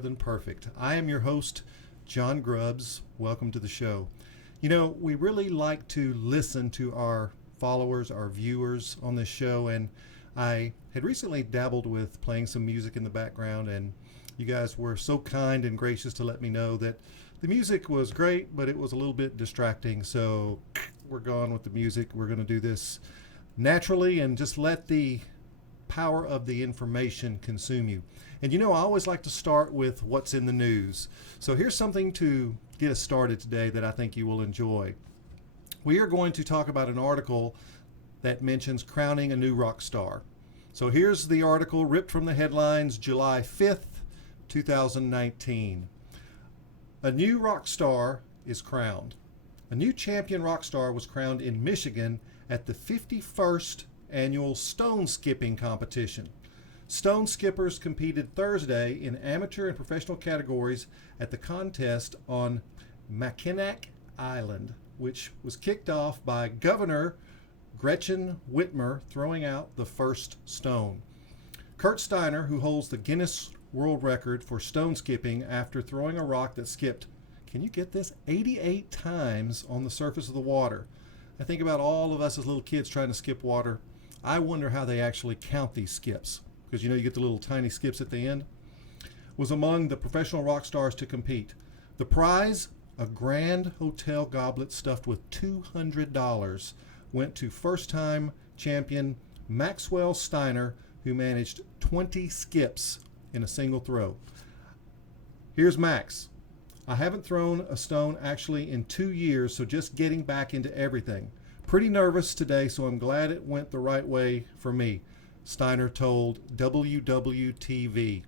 Than perfect. I am your host, John Grubbs. Welcome to the show. We really like to listen to our followers, our viewers on this show, and I had recently dabbled with playing some music in the background, and you guys were so kind and gracious to let me know that the music was great, but it was a little bit distracting, so we're gone with the music. We're going to do this naturally and just let the power of the information consume you. And I always like to start with what's in the news. So here's something to get us started today that I think you will enjoy. We are going to talk about an article that mentions crowning a new rock star. So here's the article ripped from the headlines, July 5th, 2019. A new rock star is crowned. A new champion rock star was crowned in Michigan at the 51st annual stone skipping competition. Stone skippers competed Thursday in amateur and professional categories at the contest on Mackinac Island, which was kicked off by Governor Gretchen Whitmer throwing out the first stone. Kurt Steiner, who holds the Guinness World Record for stone skipping after throwing a rock that skipped, can you get this, 88 times on the surface of the water. I think about all of us as little kids trying to skip water. I wonder how they actually count these skips, because you get the little tiny skips at the end, was among the professional rock stars to compete. The prize, a grand hotel goblet stuffed with $200, went to first-time champion Maxwell Steiner, who managed 20 skips in a single throw. Here's Max. I haven't thrown a stone actually in 2 years, so just getting back into everything. Pretty nervous today, so I'm glad it went the right way for me, Steiner told WWTV.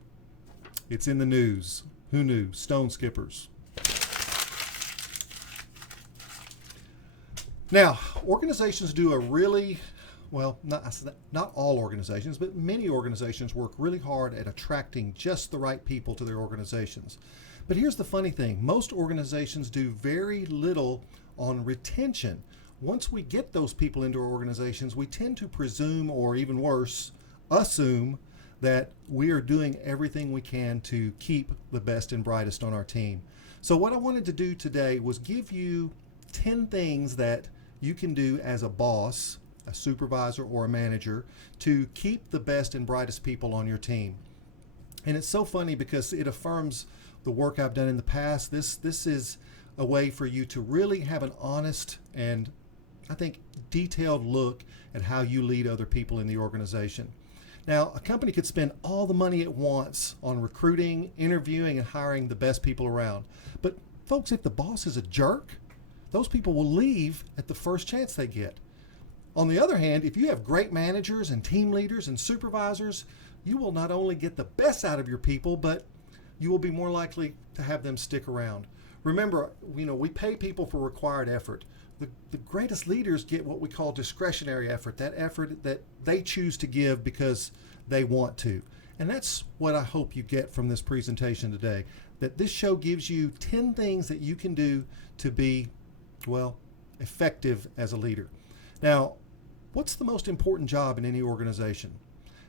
It's in the news. Who knew? Stone skippers. Now, organizations do a really, not all organizations, but many organizations work really hard at attracting just the right people to their organizations. But here's the funny thing. Most organizations do very little on retention. Once we get those people into our organizations, we tend to presume, or even worse, assume that we are doing everything we can to keep the best and brightest on our team. So what I wanted to do today was give you 10 things that you can do as a boss, a supervisor, or a manager to keep the best and brightest people on your team. And it's so funny because it affirms the work I've done in the past. This is a way for you to really have an honest and, I think, detailed look at how you lead other people in the organization. Now, a company could spend all the money it wants on recruiting, interviewing, and hiring the best people around. But folks, if the boss is a jerk, those people will leave at the first chance they get. On the other hand, if you have great managers and team leaders and supervisors, you will not only get the best out of your people, but you will be more likely to have them stick around. Remember, we pay people for required effort. The greatest leaders get what we call discretionary effort, that effort that they choose to give because they want to. And that's what I hope you get from this presentation today, that this show gives you 10 things that you can do to be, effective as a leader. Now, what's the most important job in any organization?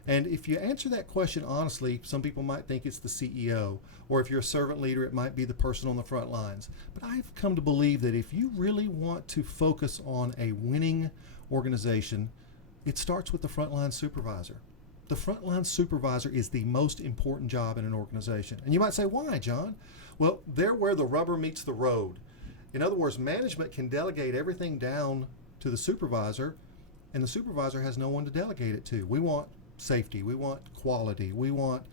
And if you answer that question honestly, some people might think it's the CEO, or if you're a servant leader, it might be the person on the front lines. But I've come to believe that if you really want to focus on a winning organization, it starts with the frontline supervisor. The frontline supervisor is the most important job in an organization. And you might say, why, John? Well, they're where the rubber meets the road. In other words, management can delegate everything down to the supervisor, and the supervisor has no one to delegate it to. We want safety, we want quality, we want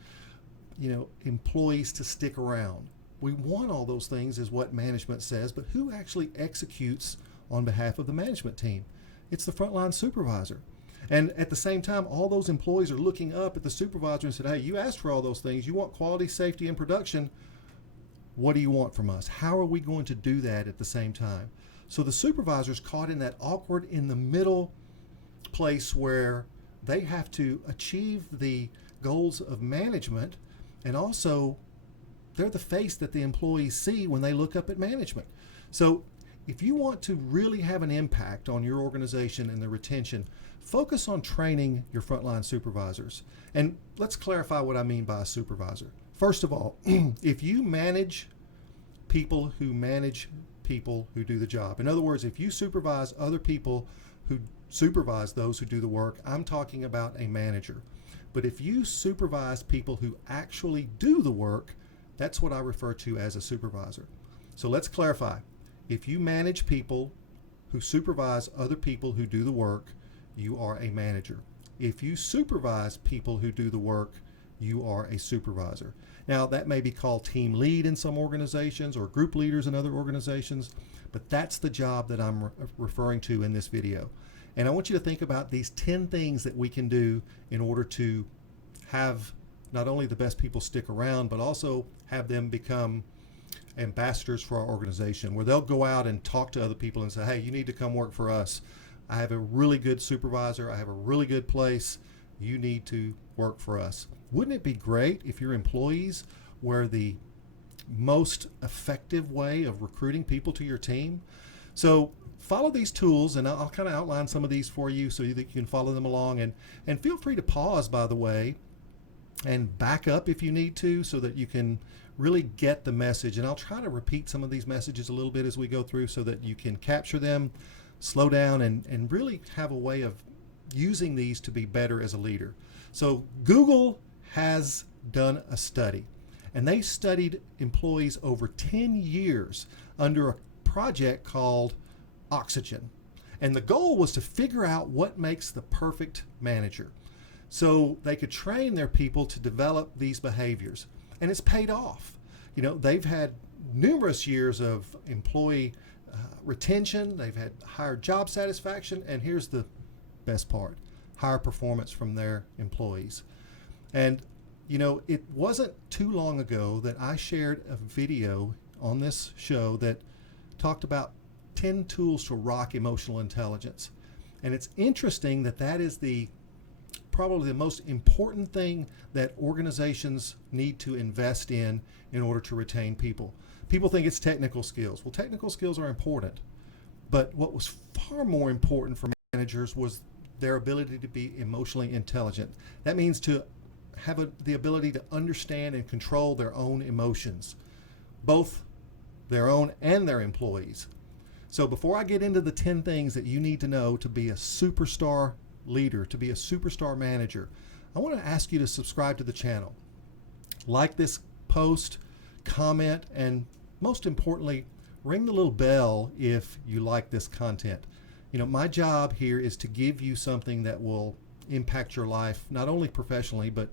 employees to stick around. We want all those things is what management says, but who actually executes on behalf of the management team? It's the frontline supervisor. And at the same time, all those employees are looking up at the supervisor and said, hey, you asked for all those things. You want quality, safety, and production. What do you want from us? How are we going to do that at the same time? So the supervisor's caught in that awkward in the middle place where they have to achieve the goals of management, and also they're the face that the employees see when they look up at management. So if you want to really have an impact on your organization and the retention, focus on training your frontline supervisors. And let's clarify what I mean by a supervisor. First of all, if you manage people who manage people who do the job, in other words, if you supervise other people who supervise those who do the work, I'm talking about a manager. But if you supervise people who actually do the work, that's what I refer to as a supervisor. So let's clarify. If you manage people who supervise other people who do the work, you are a manager. If you supervise people who do the work, you are a supervisor. Now, that may be called team lead in some organizations or group leaders in other organizations, but that's the job that I'm referring to in this video. And I want you to think about these 10 things that we can do in order to have not only the best people stick around, but also have them become ambassadors for our organization, where they'll go out and talk to other people and say, hey, you need to come work for us. I have a really good supervisor. I have a really good place. You need to work for us. Wouldn't it be great if your employees were the most effective way of recruiting people to your team? So follow these tools, and I'll kind of outline some of these for you so that you can follow them along. And feel free to pause, by the way, and back up if you need to so that you can really get the message. And I'll try to repeat some of these messages a little bit as we go through so that you can capture them, slow down, and really have a way of using these to be better as a leader. So Google has done a study, and they studied employees over 10 years under a project called Oxygen. And the goal was to figure out what makes the perfect manager, so they could train their people to develop these behaviors. And it's paid off. You know, they've had numerous years of employee retention, they've had higher job satisfaction, and here's the best part, higher performance from their employees. And you know, it wasn't too long ago that I shared a video on this show that talked about 10 tools to rock emotional intelligence. And it's interesting that that is probably the most important thing that organizations need to invest in order to retain people. People think it's technical skills. Well, technical skills are important, but what was far more important for managers was their ability to be emotionally intelligent. That means to have the ability to understand and control their own emotions, both their own and their employees. So before I get into the 10 things that you need to know to be a superstar leader, to be a superstar manager, I want to ask you to subscribe to the channel, like this post, comment, and most importantly, ring the little bell if you like this content. You know, my job here is to give you something that will impact your life, not only professionally, but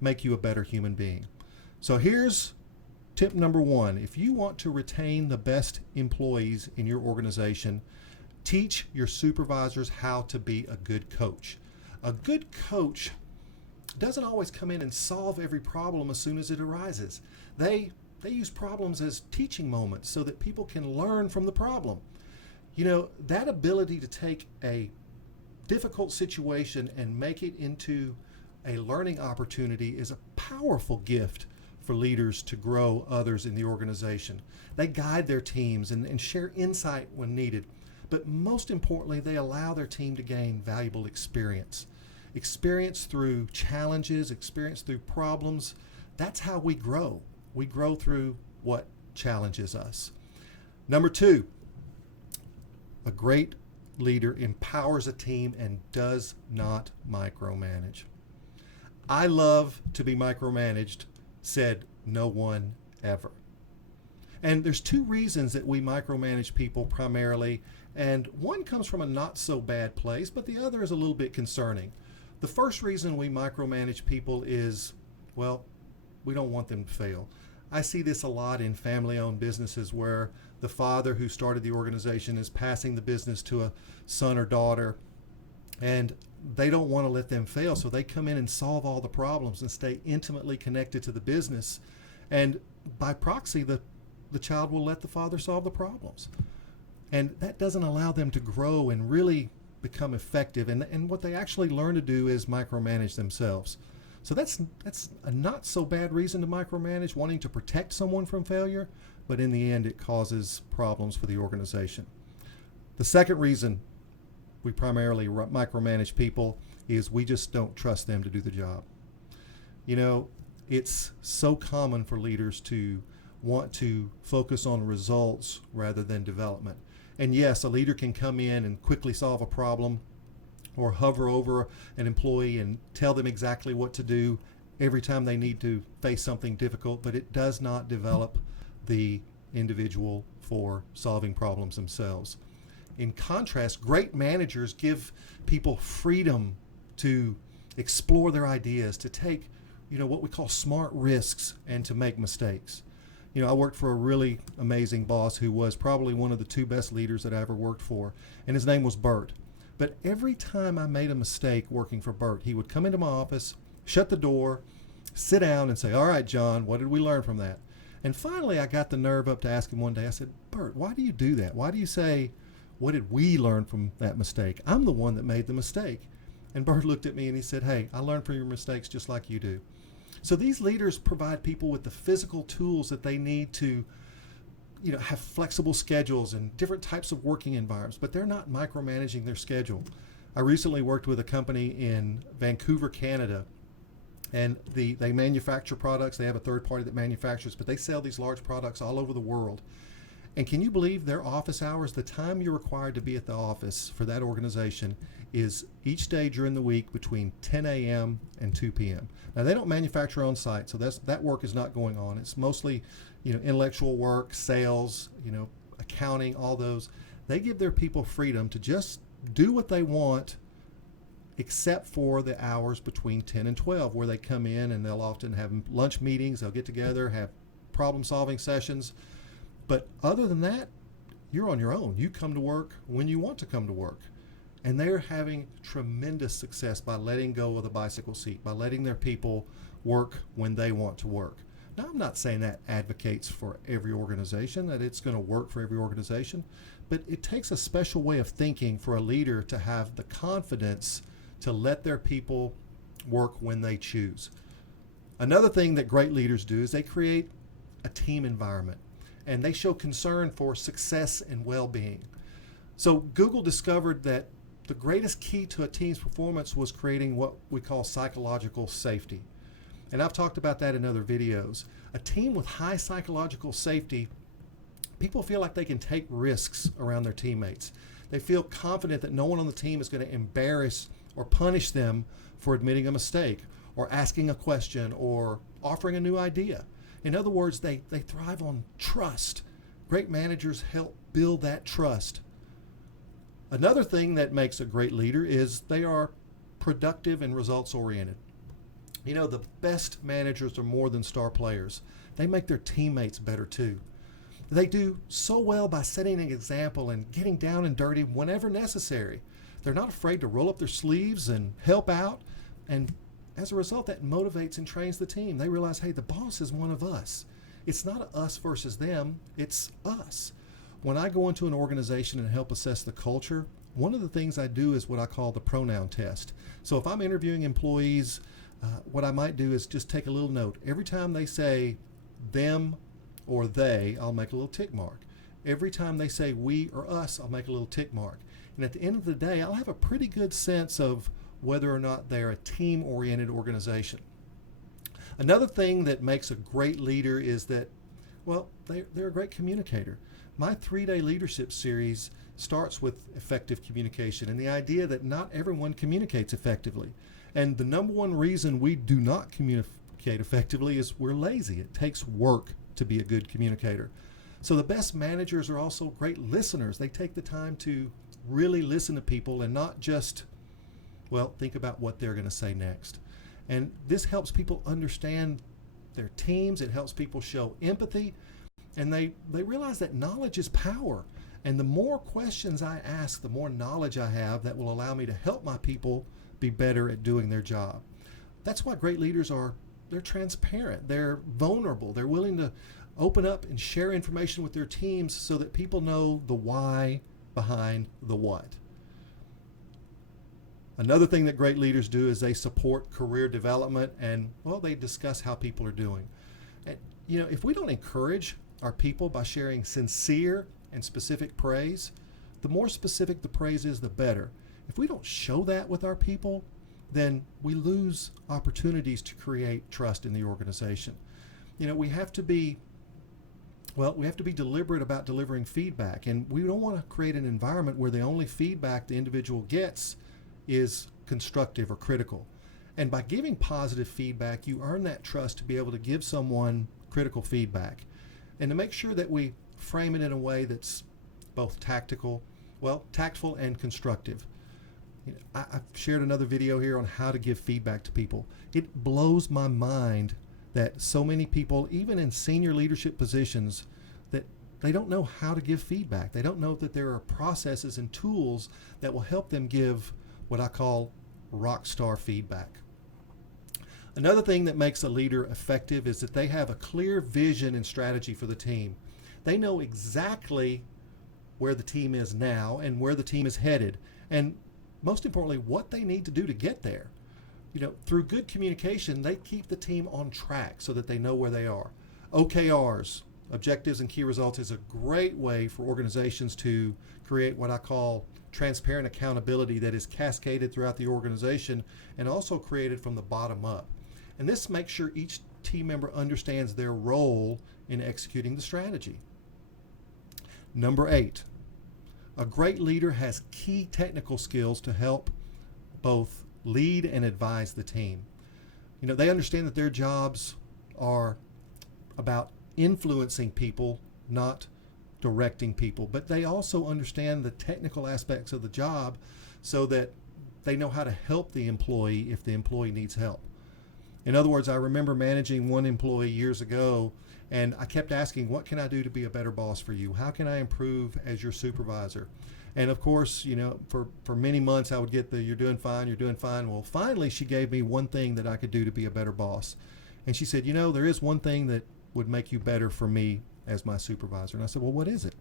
make you a better human being. So here's tip number 1. If you want to retain the best employees in your organization, teach your supervisors how to be a good coach. A good coach doesn't always come in and solve every problem as soon as it arises. They use problems as teaching moments so that people can learn from the problem. You know, that ability to take a difficult situation and make it into a learning opportunity is a powerful gift for leaders to grow others in the organization. They guide their teams and share insight when needed. But most importantly, they allow their team to gain valuable experience. Experience through challenges, experience through problems. That's how we grow. We grow through what challenges us. Number 2, a great leader empowers a team and does not micromanage. I love to be micromanaged, said no one ever. And there's 2 reasons that we micromanage people primarily, and one comes from a not so bad place, but the other is a little bit concerning. The first reason we micromanage people is, well, we don't want them to fail. I see this a lot in family-owned businesses where the father who started the organization is passing the business to a son or daughter, and they don't want to let them fail, so they come in and solve all the problems and stay intimately connected to the business. And by proxy, the child will let the father solve the problems. And that doesn't allow them to grow and really become effective. And what they actually learn to do is micromanage themselves. So that's a not so bad reason to micromanage, wanting to protect someone from failure, but in the end it causes problems for the organization. The second reason we primarily micromanage people is we just don't trust them to do the job. You know, it's so common for leaders to want to focus on results rather than development. And yes, a leader can come in and quickly solve a problem or hover over an employee and tell them exactly what to do every time they need to face something difficult, but it does not develop the individual for solving problems themselves. In contrast, great managers give people freedom to explore their ideas, to take, what we call smart risks, and to make mistakes. I worked for a really amazing boss who was probably one of the two best leaders that I ever worked for, and his name was Bert. But every time I made a mistake working for Bert, he would come into my office, shut the door, sit down, and say, "All right, John, what did we learn from that?" And finally, I got the nerve up to ask him one day. I said, "Bert, why do you do that? Why do you say, what did we learn from that mistake? I'm the one that made the mistake." And Bert looked at me and he said, "Hey, I learned from your mistakes just like you do." So these leaders provide people with the physical tools that they need to have flexible schedules and different types of working environments, but they're not micromanaging their schedule. I recently worked with a company in Vancouver, Canada, and they manufacture products. They have a third party that manufactures, but they sell these large products all over the world. And can you believe their office hours? The time you're required to be at the office for that organization is each day during the week between 10 a.m. and 2 p.m. Now, they don't manufacture on site, so that work is not going on. It's mostly, intellectual work, sales, accounting, all those. They give their people freedom to just do what they want, except for the hours between 10 and 12, where they come in and they'll often have lunch meetings, they'll get together, have problem-solving sessions. But other than that, you're on your own. You come to work when you want to come to work. And they're having tremendous success by letting go of the bicycle seat, by letting their people work when they want to work. Now, I'm not saying that advocates for every organization, that it's going to work for every organization, but it takes a special way of thinking for a leader to have the confidence to let their people work when they choose. Another thing that great leaders do is they create a team environment, and they show concern for success and well-being. So Google discovered that the greatest key to a team's performance was creating what we call psychological safety. And I've talked about that in other videos. A team with high psychological safety, people feel like they can take risks around their teammates. They feel confident that no one on the team is going to embarrass or punish them for admitting a mistake or asking a question or offering a new idea. In other words, they thrive on trust. Great managers help build that trust. Another thing that makes a great leader is they are productive and results oriented. The best managers are more than star players. They make their teammates better too. They do so well by setting an example and getting down and dirty whenever necessary. They're not afraid to roll up their sleeves and help out. And as a result, that motivates and trains the team. They realize, hey, the boss is one of us. It's not us versus them, it's us. When I go into an organization and help assess the culture, one of the things I do is what I call the Pronoun Test. So if I'm interviewing employees, what I might do is just take a little note. Every time they say them or they, I'll make a little tick mark. Every time they say we or us, I'll make a little tick mark. And at the end of the day, I'll have a pretty good sense of whether or not they're a team-oriented organization. Another thing that makes a great leader is that, they're a great communicator. My 3-day leadership series starts with effective communication and the idea that not everyone communicates effectively. And the number one reason we do not communicate effectively is we're lazy. It takes work to be a good communicator. So the best managers are also great listeners. They take the time to really listen to people and not just, think about what they're going to say next. And this helps people understand their teams. It helps people show empathy. And they realize that knowledge is power. And the more questions I ask, the more knowledge I have that will allow me to help my people be better at doing their job. That's why great leaders they're transparent, they're vulnerable, they're willing to open up and share information with their teams so that people know the why behind the what. Another thing that great leaders do is they support career development and, they discuss how people are doing. And, if we don't encourage our people by sharing sincere and specific praise, the more specific the praise is, the better. If we don't show that with our people, then we lose opportunities to create trust in the organization. We have to be deliberate about delivering feedback, and we don't want to create an environment where the only feedback the individual gets is constructive or critical. And by giving positive feedback, you earn that trust to be able to give someone critical feedback, and to make sure that we frame it in a way that's both tactful and constructive. I've shared another video here on how to give feedback to people. It blows my mind that so many people, even in senior leadership positions, that they don't know how to give feedback. They don't know that there are processes and tools that will help them give what I call rock star feedback. Another thing that makes a leader effective is that they have a clear vision and strategy for the team. They know exactly where the team is now and where the team is headed, and most importantly, what they need to do to get there. Through good communication, they keep the team on track so that they know where they are. OKRs, objectives and key results, is a great way for organizations to create what I call transparent accountability that is cascaded throughout the organization and also created from the bottom up. And this makes sure each team member understands their role in executing the strategy. Number 8, a great leader has key technical skills to help both lead and advise the team. They understand that their jobs are about influencing people, not directing people, but they also understand the technical aspects of the job so that they know how to help the employee if the employee needs help. In other words, I remember managing one employee years ago, and I kept asking, what can I do to be a better boss for you? How can I improve as your supervisor? And of course, for many months I would get the, you're doing fine. Well, finally she gave me one thing that I could do to be a better boss. And she said, there is one thing that would make you better for me as my supervisor. And I said, well, what is it?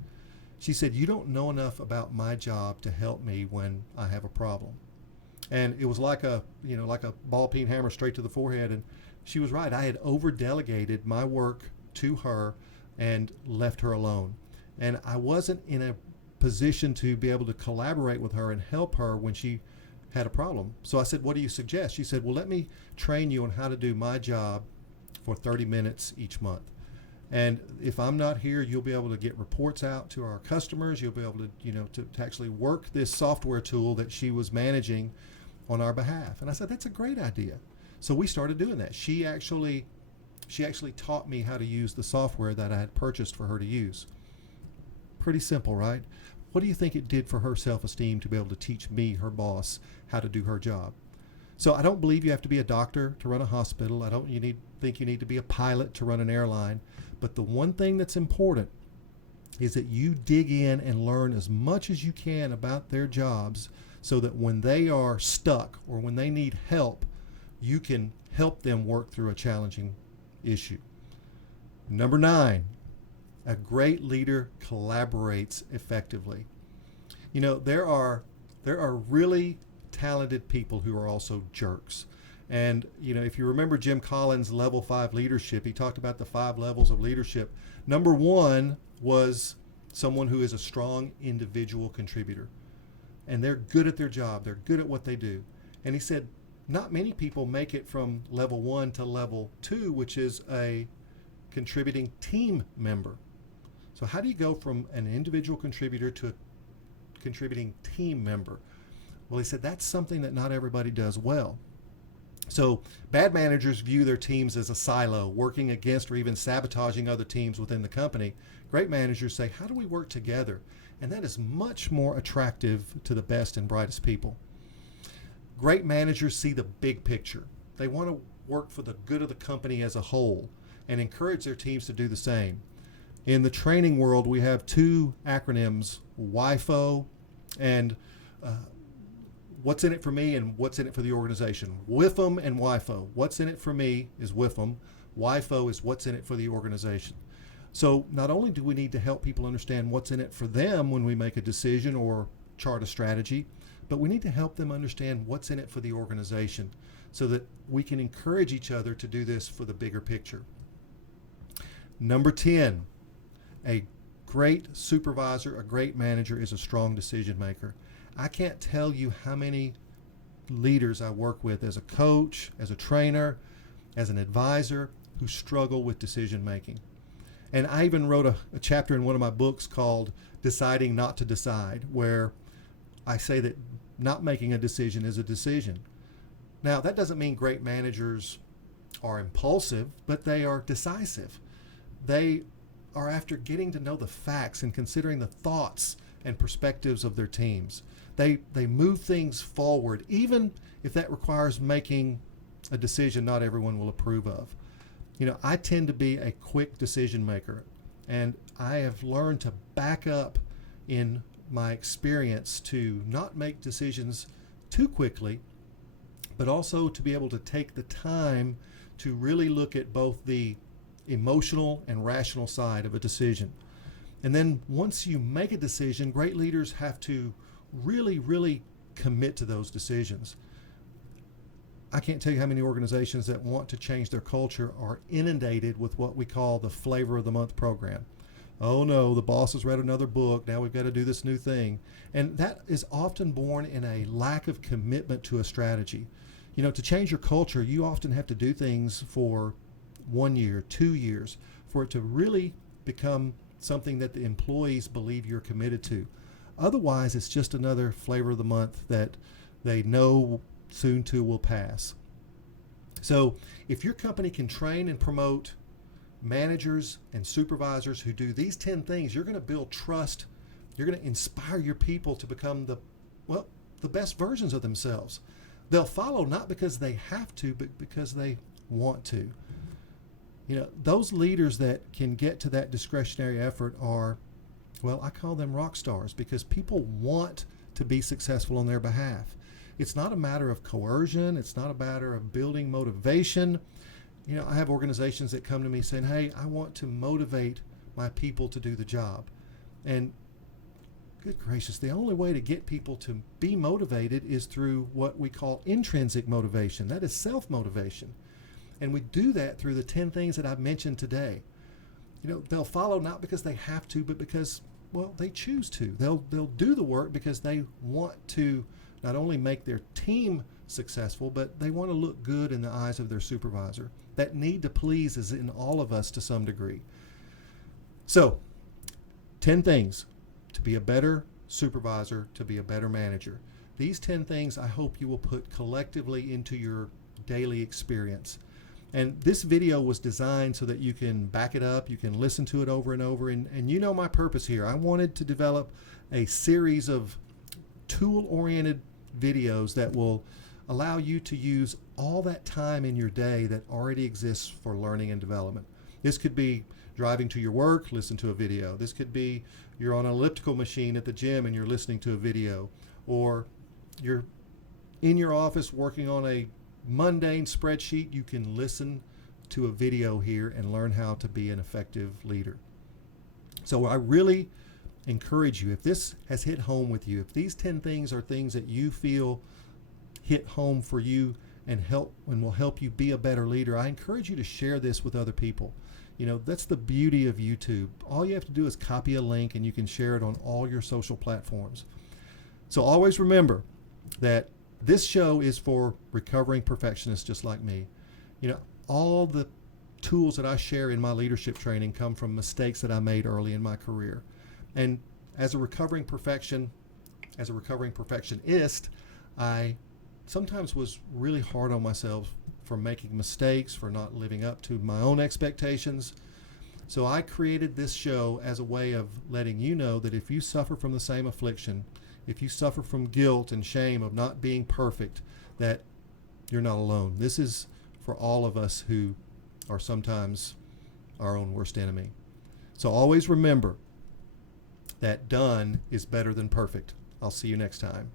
She said, you don't know enough about my job to help me when I have a problem. And it was like a ball peen hammer straight to the forehead. And she was right. I had over delegated my work to her and left her alone. And I wasn't in a position to be able to collaborate with her and help her when she had a problem. So I said, what do you suggest? She said, well, let me train you on how to do my job for 30 minutes each month. And if I'm not here, you'll be able to get reports out to our customers. You'll be able to, to actually work this software tool that she was managing on our behalf. And I said, that's a great idea. So we started doing that. She actually taught me how to use the software that I had purchased for her to use. Pretty simple, right? What do you think it did for her self-esteem to be able to teach me, her boss, how to do her job? So I don't believe you have to be a doctor to run a hospital. I don't think you need to be a pilot to run an airline. But the one thing that's important is that you dig in and learn as much as you can about their jobs so that when they are stuck or when they need help, you can help them work through a challenging issue. Number 9, a great leader collaborates effectively. There are really talented people who are also jerks. And if you remember Jim Collins' level 5 leadership, he talked about the 5 levels of leadership. Number 1 was someone who is a strong individual contributor, and they're good at their job. They're good at what they do. And he said, not many people make it from level 1 to level 2, which is a contributing team member. So how do you go from an individual contributor to a contributing team member? Well, he said that's something that not everybody does well. So bad managers view their teams as a silo, working against or even sabotaging other teams within the company. Great managers say, how do we work together? And that is much more attractive to the best and brightest people. Great managers see the big picture. They want to work for the good of the company as a whole and encourage their teams to do the same. In the training world, we have 2 acronyms, WIFO and what's in it for me and what's in it for the organization. WIFM and WIFO. What's in it for me is WIFM. WIFO is what's in it for the organization. So not only do we need to help people understand what's in it for them when we make a decision or chart a strategy, but we need to help them understand what's in it for the organization so that we can encourage each other to do this for the bigger picture. Number 10, a great supervisor, a great manager is a strong decision maker. I can't tell you how many leaders I work with as a coach, as a trainer, as an advisor who struggle with decision making. And I even wrote a chapter in one of my books called Deciding Not to Decide, where I say that not making a decision is a decision. Now, that doesn't mean great managers are impulsive, but they are decisive. They are after getting to know the facts and considering the thoughts and perspectives of their teams. They move things forward, even if that requires making a decision not everyone will approve of. I tend to be a quick decision maker, and I have learned to back up in my experience to not make decisions too quickly, but also to be able to take the time to really look at both the emotional and rational side of a decision. And then once you make a decision, great leaders have to really, really commit to those decisions. I can't tell you how many organizations that want to change their culture are inundated with what we call the flavor of the month program. Oh no, the boss has read another book, now we've got to do this new thing. And that is often born in a lack of commitment to a strategy. To change your culture, you often have to do things for 1 year, 2 years, for it to really become something that the employees believe you're committed to. Otherwise, it's just another flavor of the month that they know soon too will pass. So if your company can train and promote managers and supervisors who do these 10 things, you're going to build trust. You're going to inspire your people to become the best versions of themselves. They'll follow not because they have to, but because they want to. Those leaders that can get to that discretionary effort are, I call them rock stars, because people want to be successful on their behalf. It's not a matter of coercion. It's not a matter of building motivation. I have organizations that come to me saying, hey, I want to motivate my people to do the job. And good gracious, the only way to get people to be motivated is through what we call intrinsic motivation. That is self-motivation. And we do that through the 10 things that I've mentioned today. They'll follow not because they have to, but because, they choose to. They'll do the work because they want to not only make their team successful, but they want to look good in the eyes of their supervisor. That need to please is in all of us to some degree. So, 10 things to be a better supervisor, to be a better manager. These 10 things I hope you will put collectively into your daily experience. And this video was designed so that you can back it up, you can listen to it over and over, and my purpose here. I wanted to develop a series of tool-oriented videos that will allow you to use all that time in your day that already exists for learning and development. This could be driving to your work, listen to a video. This could be you're on an elliptical machine at the gym and you're listening to a video, or you're in your office working on a mundane spreadsheet. You can listen to a video here and learn how to be an effective leader. So I really encourage you, if this has hit home with you, if these 10 things are things that you feel hit home for you and will help you be a better leader, I encourage you to share this with other people. That's the beauty of YouTube. All you have to do is copy a link and you can share it on all your social platforms. So always remember that this show is for recovering perfectionists just like me. All the tools that I share in my leadership training come from mistakes that I made early in my career. And as a recovering perfectionist, I sometimes was really hard on myself for making mistakes, for not living up to my own expectations. So I created this show as a way of letting you know that if you suffer from the same affliction, if you suffer from guilt and shame of not being perfect, that you're not alone. This is for all of us who are sometimes our own worst enemy. So always remember that done is better than perfect. I'll see you next time.